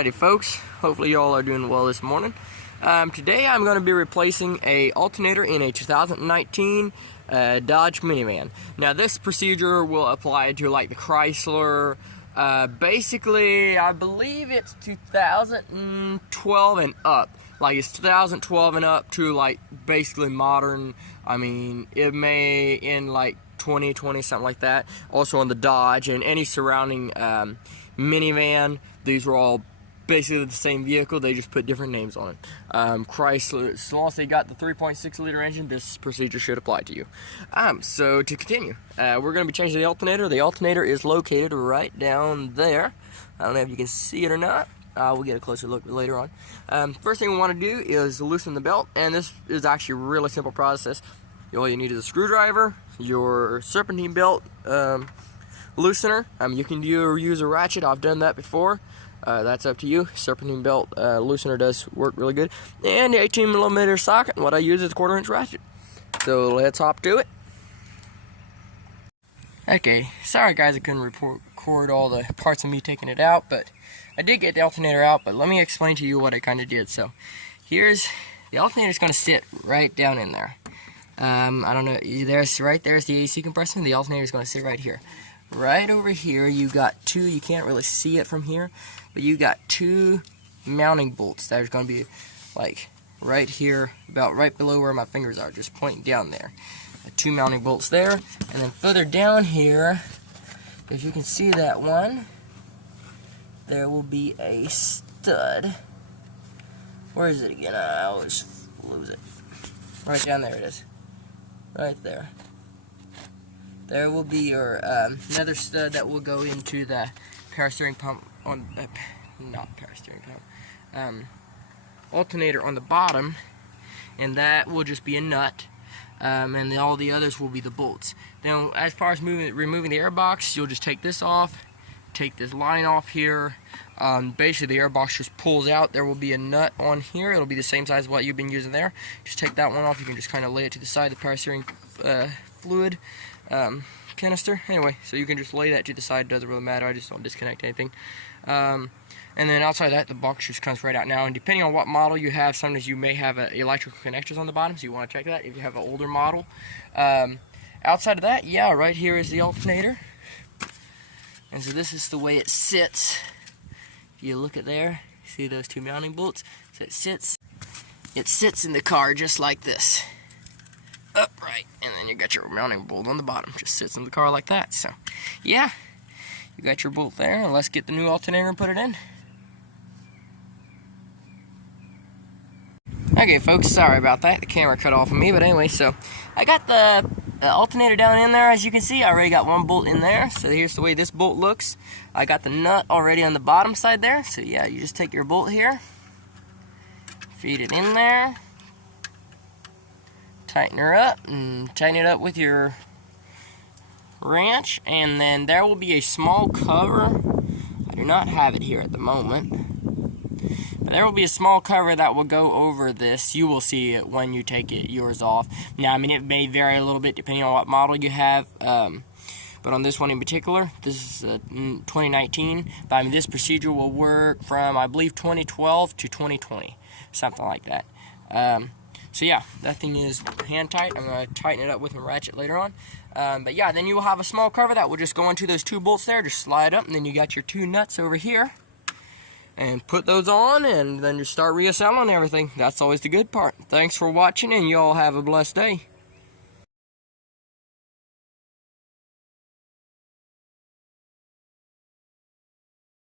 Alrighty folks, hopefully y'all are doing well this morning. Today I'm going to be replacing a alternator in a 2019 Dodge minivan. Now this procedure will apply to like the Chrysler, basically I believe it's 2012 and up. Like it's 2012 and up to like basically modern. I mean it may in like 2020 something like that. Also on the Dodge and any surrounding minivan. These were all basically the same vehicle, they just put different names on it. Chrysler, as long as they got the 3.6 liter engine, this procedure should apply to you. So to continue, we're going to be changing the alternator. The alternator is located right down there. I don't know if you can see it or not. We'll get a closer look later on. First thing we want to do is loosen the belt, and this is actually a really simple process. All you need is a screwdriver, your serpentine belt loosener. You can use a ratchet. I've done that before. That's up to you. Serpentine belt loosener does work really good. And the 18mm socket. And what I use is a 1/4 inch ratchet. So let's hop to it. Okay, sorry guys I couldn't record all the parts of me taking it out, but I did get the alternator out. But let me explain to you what I kind of did. So here's the alternator is going to sit right down in there. I don't know. There's the AC compressor. The alternator is going to sit right here. Right over here, you got two. You can't really see it from here, but you got two mounting bolts that are going to be like right here, about right below where my fingers are, just pointing down there. Two mounting bolts there, and then further down here, if you can see that one, there will be a stud. Where is it again? I always lose it. Right down there it is. Right there. There will be your another stud that will go into the power steering pump on not power steering pump alternator on the bottom, and that will just be a nut, and then all the others will be the bolts. Now, as far as removing the air box, you'll just take this off, take this line off here. Basically, the air box just pulls out. There will be a nut on here. It'll be the same size as what you've been using there. Just take that one off. You can just kind of lay it to the side of the power steering fluid canister. Anyway, so you can just lay that to the side. It doesn't really matter. I just don't disconnect anything. And then outside that, the box just comes right out. Now, and depending on what model you have, sometimes you may have electrical connectors on the bottom, so you want to check that if you have an older model. Outside of that, yeah, right here is the alternator. And so this is the way it sits. If you look at there, see those two mounting bolts? So it sits in the car just like this. Upright, and then you got your mounting bolt on the bottom, just sits in the car like that. So yeah, you got your bolt there, and let's get the new alternator and put it in. Okay folks, sorry about that, the camera cut off of me, but anyway, so I got the alternator down in there. As you can see, I already got one bolt in there. So here's the way this bolt looks. I got the nut already on the bottom side there. So yeah, you just take your bolt here, feed it in there, tighten her up, and tighten it up with your wrench, and then there will be a small cover. I do not have it here at the moment, but there will be a small cover that will go over this. You will see it when you take yours off. Now, I mean, it may vary a little bit depending on what model you have, but on this one in particular, this is 2019, but I mean, this procedure will work from, I believe, 2012 to 2020, something like that. So yeah, that thing is hand tight. I'm going to tighten it up with a ratchet later on. But yeah, then you will have a small cover that will just go into those two bolts there. Just slide up, and then you got your two nuts over here. And put those on, and then you start reassembling everything. That's always the good part. Thanks for watching, and you all have a blessed day.